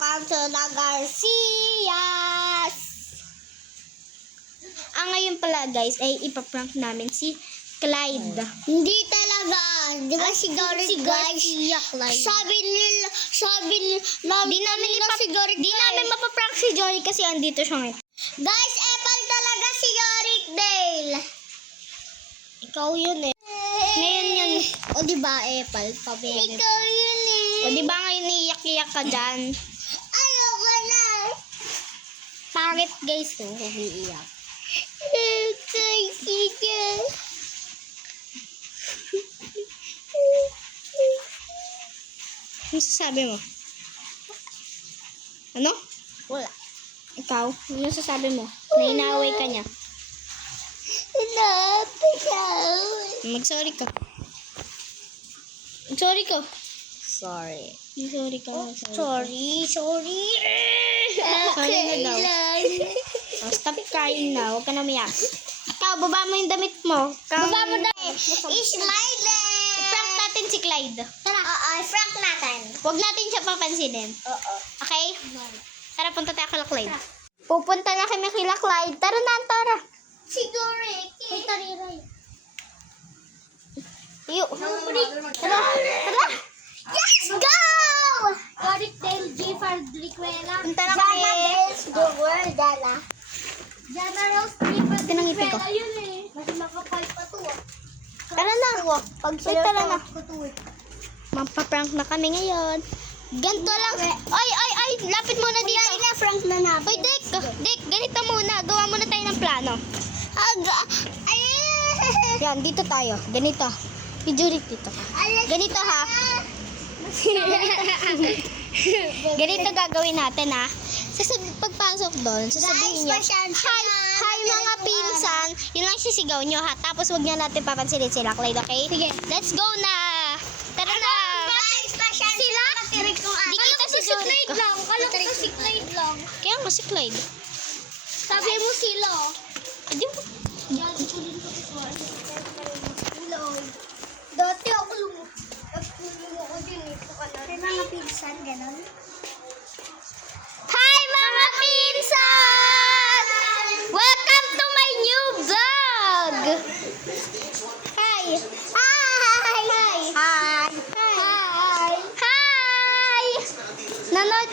Welcome to the Garcias! Ngayon pala guys, ay ipaprank namin si Clyde. Hindi talaga. Di ba si Garcias guys? Sabi nila si Garcias. Di namin mapaprank si Jory kasi andito siya ngayon. Guys, Apple talaga si Yorick Dale. Ikaw yun eh. Ngayon yun. O diba Apple? Pabebe. Ikaw yun eh. O diba ngayon iyak-iyak ka dyan? Ayoko na. Pangit guys oh, umiiyak. Ano sasabi mo? Ano? Wala. Ikaw? Ano sasabi mo? Nainaway ka niya. Mag-sorry ka. Mag-sorry ka. Sorry. Sorry ka. Sorry. Sorry na daw. Oh, stop crying na. Huwag ka na umiyak. Ikaw, baba mo yung damit mo. Baba mo daw. I-slide i-prank natin si Clyde. Tara. Oo, i-prank natin. Huwag natin siya papansinin. Oo. Okay? Tara, punta tayo kay Clyde. Pupunta na kami kay Clyde. Tara na, tara. Siguro eh. May tariray. Iyo. Tara. Tara. Let's go! Yorick Dale G. Fardriquela. Punta na kami. Jana Rose G. Fardriquela. Yun eh. Mas makapal pa to. Tara na. Tara na. Mapaprank na kami ngayon. Ganto lang. Ay, lapit muna dito. Ay, na-prank na namin. Hoy, Dick, ganito muna. Gawa muna tayo ng plano. Yan, dito tayo. Ganito. Ijurik dito. Ganito ha. Ganito gagawin natin ha. Pagpasok doon, sasabihin niyo, hi mga pinsan. Yun lang sisigaw nyo ha. Tapos wag niya natin papansinin sila, Clyde, okay? Sige. Let's go na. Tara na. Sila? Di kita si Clyde lang. Kala ko si Clyde lang. Kaya nga si Clyde. Sabi mo sila. Di mo. Dati ako lumuko din eh. May mga pinsan, gano'n. Hi mga pinsan! Welcome to my new vlog! Hi! Hi! Hi! Hi! Hi! Hi! Nanood!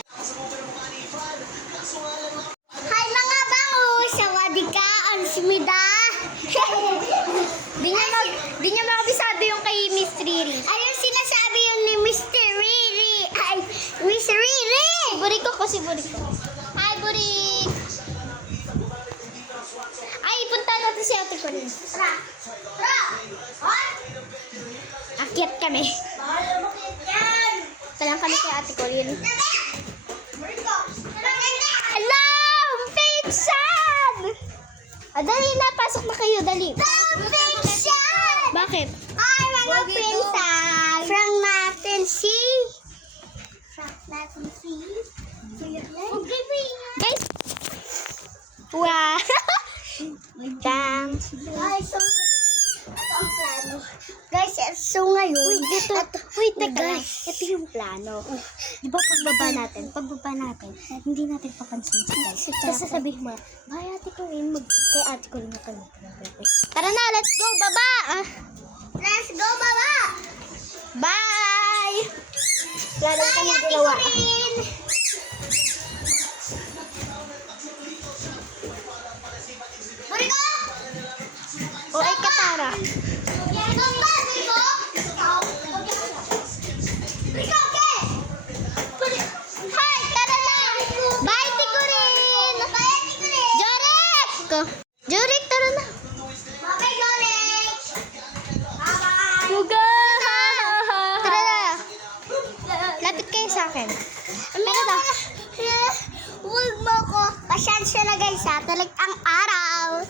Hi mga bango! Sawadika! Ansmida! Di niya makabisado yung kay Miss Riri. Ayun sinasabi yung ni Mr. Riri. Ay, Miss Riri! Buriko kasi buriko. Hi, Burik! Ay, punta natin si Ate Corinne. Tara! Akyat kami. Talang kami kay Ate Corinne. Hello! Pinsan! Dali na, pasok na kayo, dali. Pinsan! Bakit? Ay, mga pinsan! Prank natin si... Guys! Wow! Damn! Guys, so ngayon... Wait, guys! Ito yung plano. Di ba pagbaba natin, hindi natin papansin si guys. Kasi sasabihin mo, bye Ate Corinne, kay Ate Corinne na kami. Tara na, let's go, baba! Let's go, baba! Bye! Lalo kami ginawa. O ay Katara. Hi, tara na! Bye, Tikurin! Jorek, tara na! Bye, Jorek! Tara na! Lapit kayo sa akin. Tara na! Huwag mo ko. Pasensya na guys ha. Ang araw.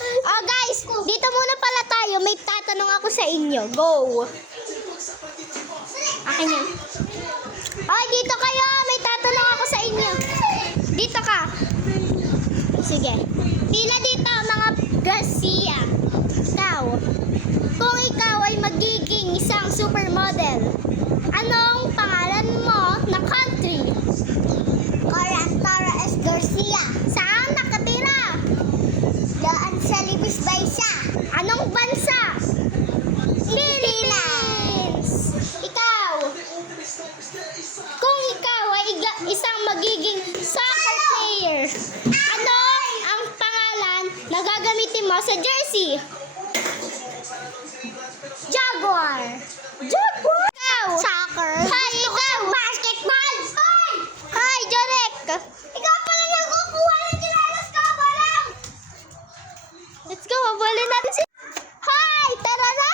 Oh guys, dito muna pala tayo. May tatanong ako sa inyo. Go! Akin yan. Oh, dito kayo. May tatanong ako sa inyo. Dito ka. Sige. Pila dito mga Garcia. Ikaw. Kung ikaw ay magiging isang supermodel, anong pangalan mo na country? Kung ikaw ay isang magiging soccer player, ano ang pangalan na gagamitin mo sa jersey? Jaguar. Jaguar? Ikaw. Soccer. Hi, ikaw. Basketball. Hi, Jorek. Ikaw pala nagkukuha ng chinelas ka ba lang? Let's go, habulin natin si... Hi, tara na.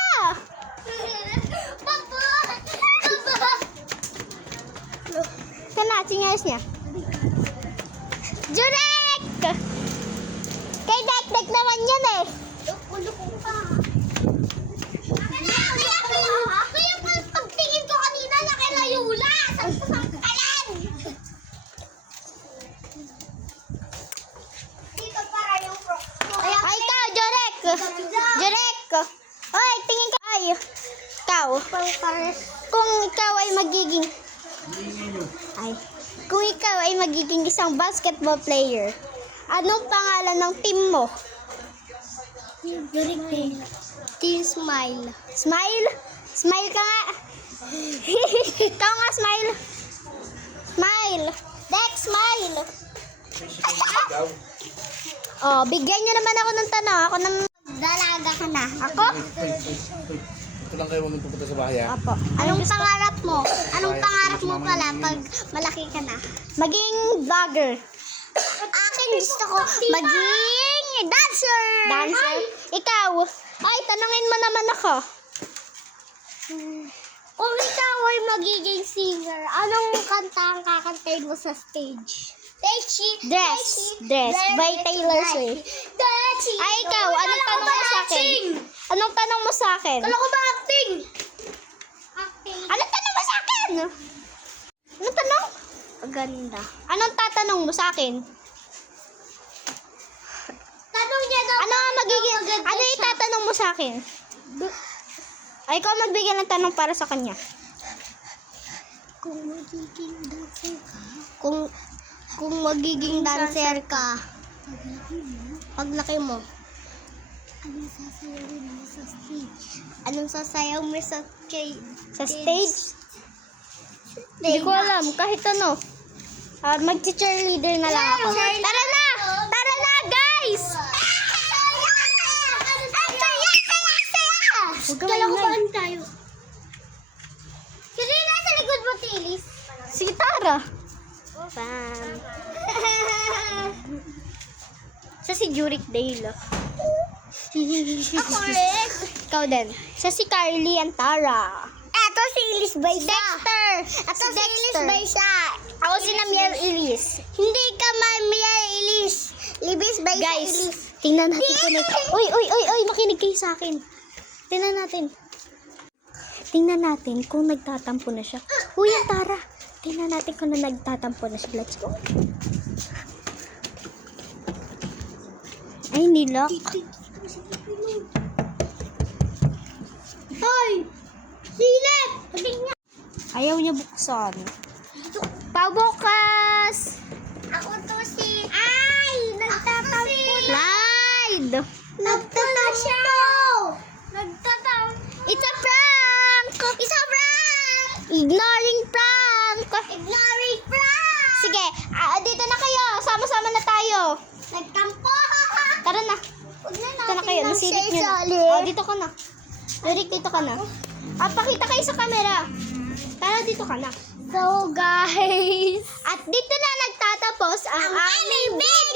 Ito na, chinelas niya. Jorek! Kay Dek-Dek naman yan eh. Lukong pa. Kaya pagtingin ko kanina nakilayula. Saan kalan? Dito para yung pro. Ay, ikaw, Jorek. Jorek. Hoy, tingin ka. Ay, ikaw. Kung ikaw ay magiging... Kung ikaw ay magiging isang basketball player, anong pangalan ng team mo? Team Smile. Smile? Smile ka nga. Ikaw nga, Smile. Smile. Dex, Smile. Oh, bigyan niyo naman ako ng tanong. Ako nang dalaga ka na. Ako? Ito lang kayo huwag pupunta sa bahay ha. Apo. Anong pangarap mo? Anong pangarap mo pala pag malaki ka na? Maging vlogger. Akin gusto ko maging dancer. Dancer? Ikaw? Ay, tanungin mo naman ako. Kung ikaw ay magiging singer, anong kanta ang kakantayin mo sa stage? Dress by Taylor Swift. Ay, ikaw, anong tanong mo sa akin? Anong tanong mo sa akin? Kala ko ba acting? Anong tanong mo sa akin? Anong tanong? Ganda. Anong tatanong mo sa akin? Tanong niya daw. Ano magiging, ano yung tatanong mo sa akin? Ay, ikaw magbigay ng tanong para sa kanya. Kung magiging dancer ka? Kung magiging dancer ka, paglaki mo, anong sasayawin mo sa stage? Anong sasayaw mo sa stage? Hindi ko alam, kahit ano. Mag-cheerleader na lang ako. Tara na! Tara na, guys! Kala ko ba tayo? Sino yung nasa likod mo, Tilis? Si Tara. Bam. Sa si Jurik Dale. Ako rin. Ikaw din. Sa si Carly and Tara. Ito si Elise Baysa. Dexter. Ito si Elise Baysa. Ako si Namiel Elise. Hindi ka Namiel Elise. Libis Baysa. Guys, tingnan natin kung Uy, makinig kayo sa akin. Tingnan natin kung nagtatampo na siya. Uy, ang Tara. Tingnan natin kung nagtatampo na siya. Let's go. Ay, nilok. Hoy! Silip! Ayaw niya buksan. Pabukas! Ako to si... Ay! Nagtatampo na. Slide! Nagtatampo! It's a prank! It's a prank! Ignoring prank! Ignoring prank! Sige, dito na kayo. Sama-sama na tayo. Nagtampo! Tara na. Dito na kayo. Nasilip nyo na. Dito ka na. Derek, dito ka na. Pakita kayo sa camera. Tara, dito ka na. So, guys. At dito na nagtatapos ang aming video.